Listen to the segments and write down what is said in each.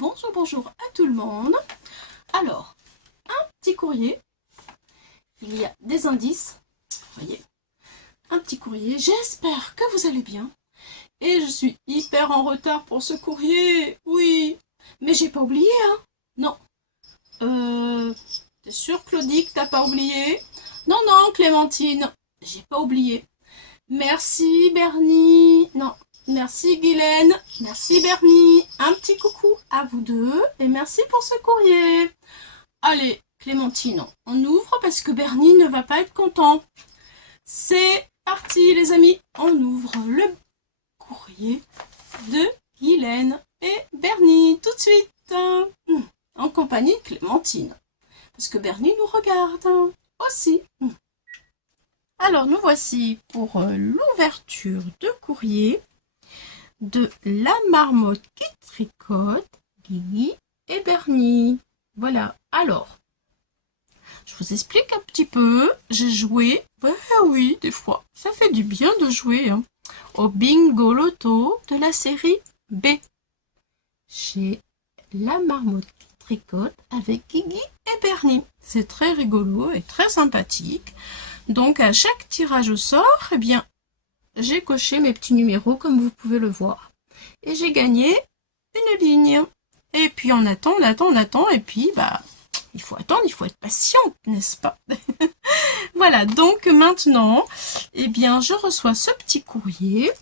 bonjour, bonjour à tout le monde. Alors, un petit courrier. Il y a des indices. Voyez, un petit courrier. J'espère que vous allez bien. Et je suis hyper en retard pour ce courrier. Oui, mais j'ai pas oublié, hein. Non. T'es sûre, Claudie, que t'as pas oublié? Non, non, Clémentine, j'ai pas oublié. Merci, Bernie. Non, merci Guylaine, merci Bernie, un petit coucou à vous deux et merci pour ce courrier. Allez, Clémentine, on ouvre parce que Bernie ne va pas être content. C'est parti les amis, on ouvre le courrier de Guylaine et Bernie tout de suite, en compagnie de Clémentine, parce que Bernie nous regarde aussi. Alors nous voici pour l'ouverture de courrier de la marmotte qui tricote, Guigui et Bernie. Voilà, alors, je vous explique un petit peu. J'ai joué, oui, des fois, ça fait du bien de jouer, hein, au bingo loto de la série B. Chez la marmotte qui tricote avec Guigui et Bernie. C'est très rigolo et très sympathique. Donc à chaque tirage au sort, eh bien, j'ai coché mes petits numéros comme vous pouvez le voir. Et j'ai gagné une ligne. Et puis on attend, et puis bah il faut attendre, il faut être patient, n'est-ce pas? Voilà, donc maintenant, eh bien je reçois ce petit courrier.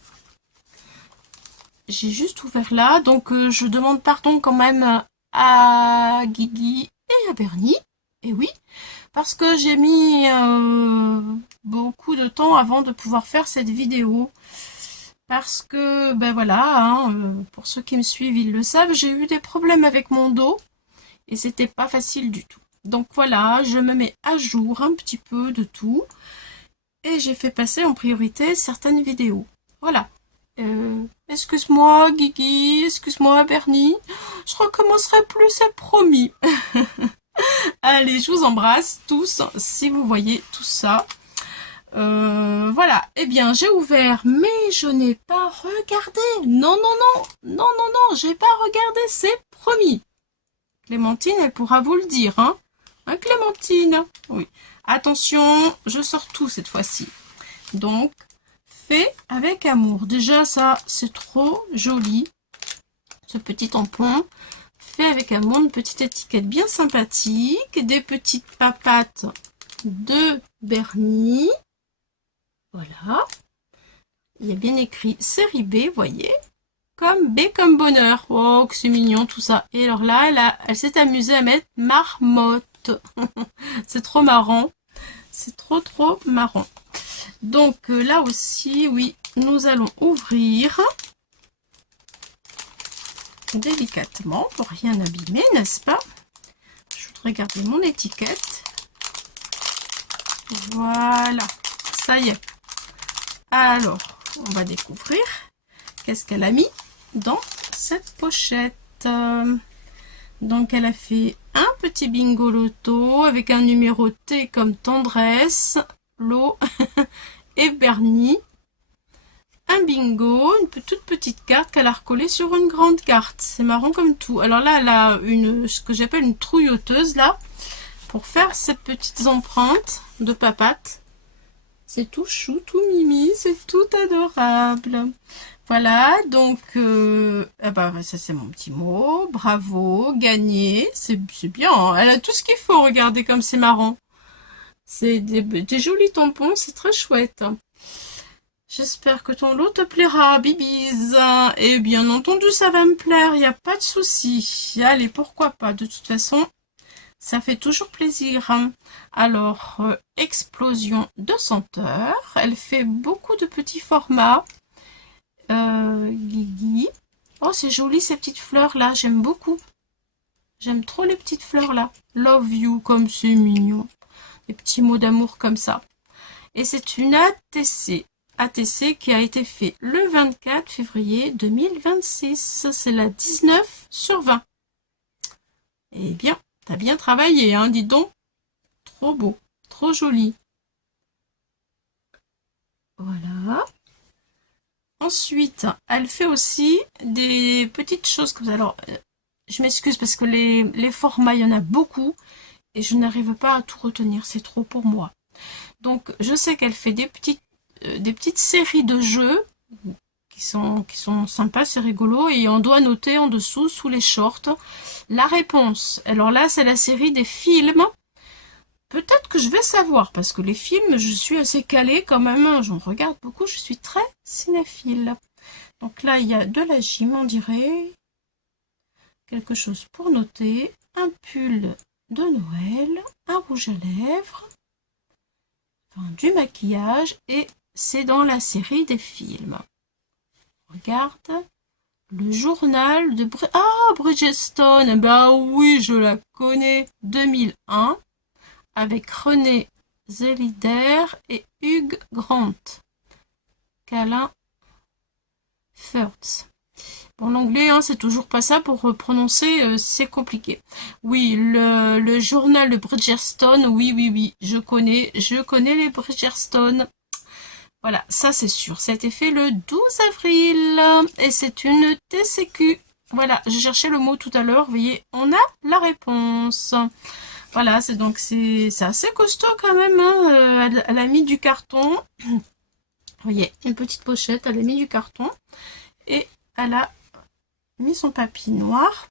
J'ai juste ouvert là, donc je demande pardon quand même à Guigui et à Bernie. Et oui, parce que j'ai mis beaucoup de temps avant de pouvoir faire cette vidéo. Parce que, ben voilà, hein, pour ceux qui me suivent, ils le savent, j'ai eu des problèmes avec mon dos et c'était pas facile du tout. Donc voilà, je me mets à jour un petit peu de tout et j'ai fait passer en priorité certaines vidéos. Voilà. Excuse-moi Guigui, excuse-moi Bernie, je recommencerai plus, c'est promis. Allez, je vous embrasse tous si vous voyez tout ça. Voilà, eh bien j'ai ouvert mais je n'ai pas regardé. Non, j'ai pas regardé, c'est promis. Clémentine, elle pourra vous le dire, hein, Clémentine? Oui. Attention, je sors tout cette fois-ci. Donc, fait avec amour. Déjà ça, c'est trop joli. Ce petit tampon. Fait avec amour, une petite étiquette bien sympathique. Des petites papates de Bernie. Voilà. Il y a bien écrit série B, voyez. Comme B comme bonheur. Oh, que c'est mignon tout ça. Et alors là, elle s'est amusée à mettre marmotte. C'est trop marrant. C'est trop marrant. Donc là aussi, oui, nous allons ouvrir délicatement pour rien abîmer, n'est-ce pas? Je voudrais garder mon étiquette. Voilà. Ça y est. Alors, on va découvrir qu'est-ce qu'elle a mis dans cette pochette. Donc, elle a fait un petit bingo loto avec un numéroté comme tendresse, l'eau et Bernie. Un bingo, une toute petite carte qu'elle a recollée sur une grande carte. C'est marrant comme tout. Alors là, elle a ce que j'appelle une trouilloteuse là pour faire ces petites empreintes de papates. C'est tout chou, tout mimi, c'est tout adorable. Voilà, donc, ça c'est mon petit mot. Bravo, gagné, c'est bien. Hein. Elle a tout ce qu'il faut, regardez comme c'est marrant. C'est des jolis tampons, c'est très chouette. J'espère que ton lot te plaira, bibise. Et bien entendu, ça va me plaire, il n'y a pas de souci. Allez, pourquoi pas, de toute façon, ça fait toujours plaisir. Alors, explosion de senteur. Elle fait beaucoup de petits formats. Guigui. Oh, c'est joli ces petites fleurs là. J'aime beaucoup. J'aime trop les petites fleurs là. Love you, comme c'est mignon. Des petits mots d'amour comme ça. Et c'est une ATC. ATC qui a été fait le 24 février 2026. C'est la 19 sur 20. Eh bien, t'as bien travaillé, hein, dis donc. Trop beau, trop joli. Voilà. Ensuite, elle fait aussi des petites choses comme ça. Alors, je m'excuse parce que les formats, il y en a beaucoup et je n'arrive pas à tout retenir, c'est trop pour moi. Donc je sais qu'elle fait des petites séries de jeux qui sont sympas, c'est rigolo, et on doit noter en dessous, sous les shorts, la réponse. Alors là, c'est la série des films. Peut-être que je vais savoir, parce que les films, je suis assez calée quand même, j'en regarde beaucoup, je suis très cinéphile. Donc là, il y a de la gym, on dirait. Quelque chose pour noter. Un pull de Noël, un rouge à lèvres, enfin, du maquillage, et c'est dans la série des films. Regarde. Le journal de Bridgestone. Bah oui, je la connais. 2001. Avec René Zellweger et Hugh Grant. Calin Firth. Bon, l'anglais, hein, c'est toujours pas ça pour prononcer, c'est compliqué. Oui, le journal de Bridgestone, oui, je connais les Bridgestone. Voilà, ça c'est sûr. Ça a été fait le 12 avril et c'est une TCQ. Voilà, j'ai cherché le mot tout à l'heure. Vous voyez, on a la réponse. Voilà, c'est assez costaud quand même. Hein. Elle a mis du carton. Vous voyez, une petite pochette. Elle a mis du carton et elle a mis son papier noir.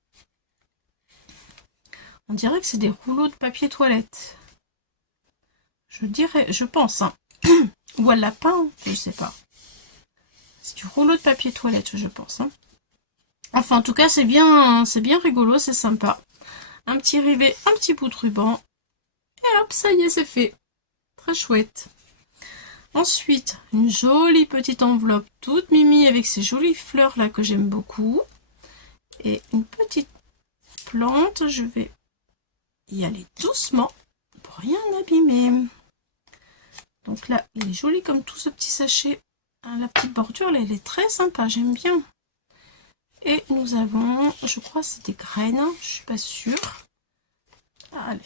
On dirait que c'est des rouleaux de papier toilette. Je pense. Hein. Ou elle l'a peint, je sais pas. C'est du rouleau de papier toilette, je pense. Hein. Enfin, en tout cas, c'est bien rigolo, c'est sympa. Un petit rivet, un petit bout de ruban. Et hop, ça y est, c'est fait. Très chouette. Ensuite, une jolie petite enveloppe toute mimi avec ces jolies fleurs là que j'aime beaucoup. Et une petite plante, je vais y aller doucement pour rien abîmer. Donc là, il est joli comme tout ce petit sachet. La petite bordure, là, elle est très sympa, j'aime bien. Et nous avons, je crois c'est des graines, je suis pas sûre. Allez.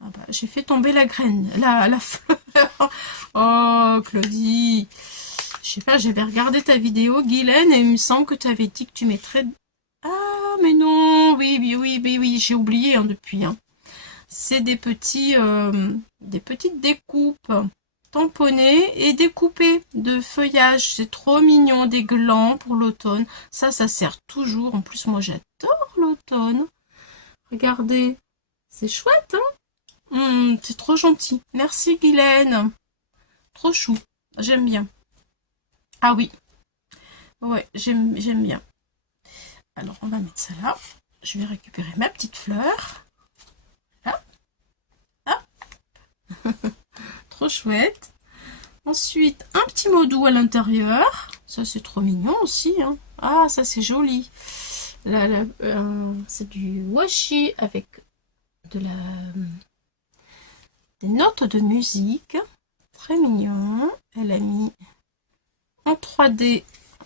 Ah bah, j'ai fait tomber la graine, la fleur. Oh, Claudie. Je sais pas, j'avais regardé ta vidéo, Guylaine, et il me semble que tu avais dit que tu mettrais... Ah, mais non, oui, j'ai oublié hein, depuis. Hein. C'est des petites découpes tamponnées et découpées de feuillage. C'est trop mignon, des glands pour l'automne. Ça sert toujours. En plus, moi, j'adore l'automne. Regardez, c'est chouette, hein. C'est trop gentil. Merci, Guylaine. Trop chou. J'aime bien. Ah oui. Ouais, j'aime bien. Alors, on va mettre ça là. Je vais récupérer ma petite fleur. Là. Ah. Trop chouette. Ensuite, un petit mot doux à l'intérieur. Ça, c'est trop mignon aussi. Hein. Ah, ça, c'est joli. Là, c'est du washi avec des notes de musique. Très mignon. Elle a mis en 3D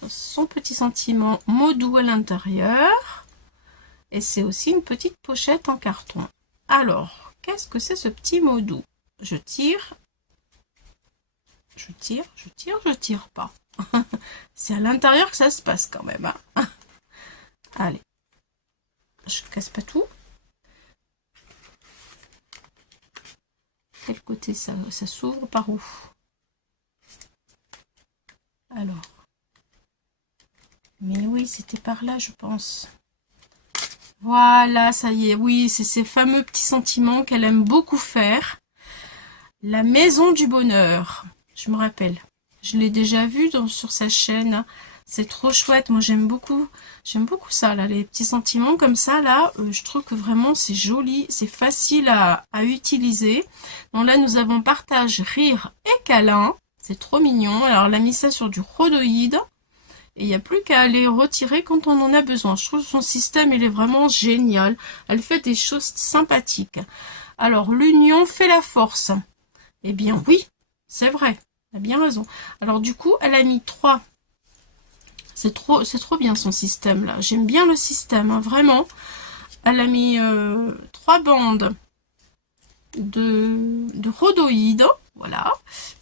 son petit sentiment mot doux à l'intérieur. Et c'est aussi une petite pochette en carton. Alors, qu'est-ce que c'est ce petit mot doux? Je tire. Je tire pas. C'est à l'intérieur que ça se passe quand même. Hein. Allez. Je casse pas tout. Quel côté ça s'ouvre par où? Alors. Mais oui, c'était par là, je pense. Voilà, ça y est. Oui, c'est ces fameux petits sentiments qu'elle aime beaucoup faire. La maison du bonheur. Je me rappelle. Je l'ai déjà vu sur sa chaîne. C'est trop chouette. Moi, j'aime beaucoup ça, là. Les petits sentiments comme ça, là. Je trouve que vraiment, c'est joli. C'est facile à utiliser. Donc là, nous avons partage, rire et câlin. C'est trop mignon. Alors, elle a mis ça sur du rhodoïde. Et il n'y a plus qu'à aller retirer quand on en a besoin. Je trouve que son système, il est vraiment génial. Elle fait des choses sympathiques. Alors, l'union fait la force. Eh bien, oui, c'est vrai. Elle a bien raison. Alors, du coup, elle a mis 3. C'est trop bien son système, là. J'aime bien le système, hein, vraiment. Elle a mis 3 bandes de rhodoïde. Voilà.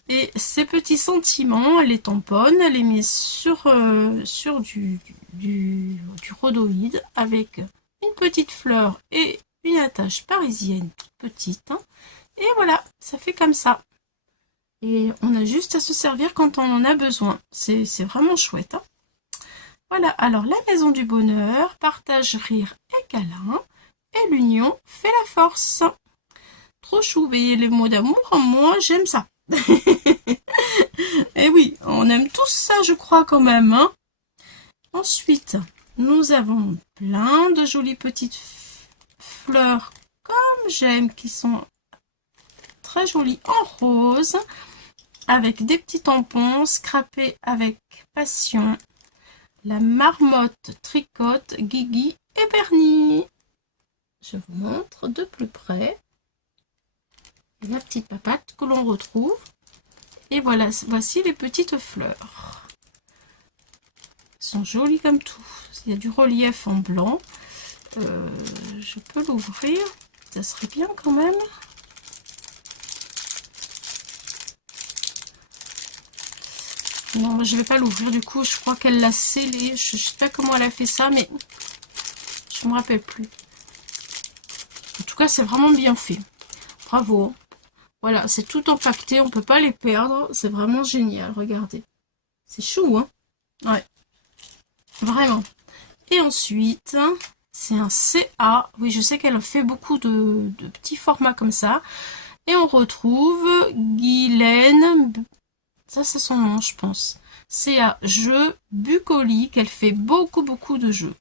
Et ces petits sentiments, elle les tamponne, elle les met sur du rhodoïde avec une petites fleurs et une attache parisienne toute petite. Hein. Et voilà, ça fait comme ça. Et on a juste à se servir quand on en a besoin. C'est vraiment chouette. Hein. Voilà, alors la maison du bonheur, partage, rire et câlin. Et l'union fait la force. Trop chou, veillez les mots d'amour, moi j'aime ça. Et oui, on aime tous ça, je crois quand même. Hein. Ensuite, nous avons plein de jolies petites fleurs comme j'aime, qui sont très jolies en rose, avec des petits tampons scrapés avec passion. La marmotte tricote Guigui et Bernie. Je vous montre de plus près. Et la petite papate que l'on retrouve. Et voilà, voici les petites fleurs. Elles sont jolies comme tout. Il y a du relief en blanc. Je peux l'ouvrir. Ça serait bien quand même. Non, je ne vais pas l'ouvrir du coup. Je crois qu'elle l'a scellé. Je ne sais pas comment elle a fait ça, mais je ne me rappelle plus. En tout cas, c'est vraiment bien fait. Bravo. Voilà, c'est tout empaqueté. On ne peut pas les perdre. C'est vraiment génial. Regardez. C'est chou, hein? Ouais. Vraiment. Et ensuite, c'est un CA. Oui, je sais qu'elle fait beaucoup de petits formats comme ça. Et on retrouve Guylaine. Ça, c'est son nom, je pense. CA Jeux bucolique. Elle fait beaucoup de jeux.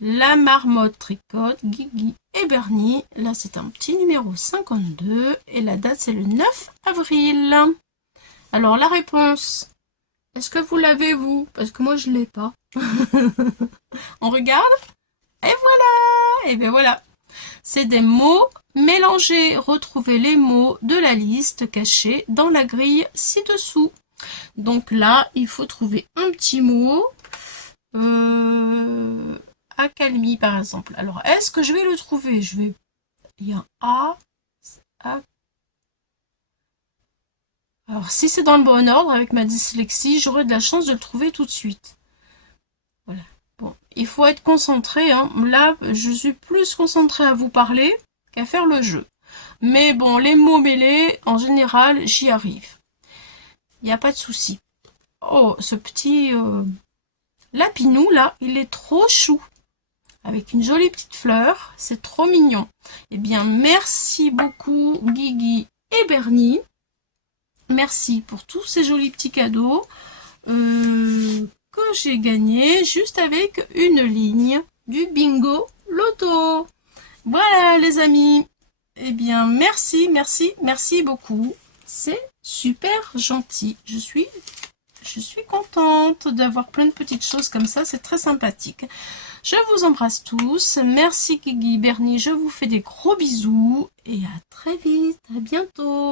La marmotte tricote, Guigui et Bernie. Là, c'est un petit numéro 52. Et la date, c'est le 9 avril. Alors, la réponse. Est-ce que vous l'avez, vous? Parce que moi, je ne l'ai pas. On regarde? Et voilà! Et bien voilà. C'est des mots mélangés. Retrouvez les mots de la liste cachés dans la grille ci-dessous. Donc là, il faut trouver un petit mot. Accalmie, par exemple. Alors, est-ce que je vais le trouver? Il y a un A. Alors, si c'est dans le bon ordre, avec ma dyslexie, j'aurai de la chance de le trouver tout de suite. Voilà. Bon, il faut être concentré. Hein. Là, je suis plus concentrée à vous parler qu'à faire le jeu. Mais bon, les mots mêlés, en général, j'y arrive. Il n'y a pas de souci. Oh, ce petit lapinou, là, il est trop chou. Avec une jolie petite fleur. C'est trop mignon. Eh bien, merci beaucoup, Guigui et Bernie. Merci pour tous ces jolis petits cadeaux que j'ai gagnés juste avec une ligne du bingo loto. Voilà les amis. Eh bien merci beaucoup. C'est super gentil. Je suis contente d'avoir plein de petites choses comme ça. C'est très sympathique. Je vous embrasse tous. Merci Guigui, Bernie. Je vous fais des gros bisous et à très vite. À bientôt.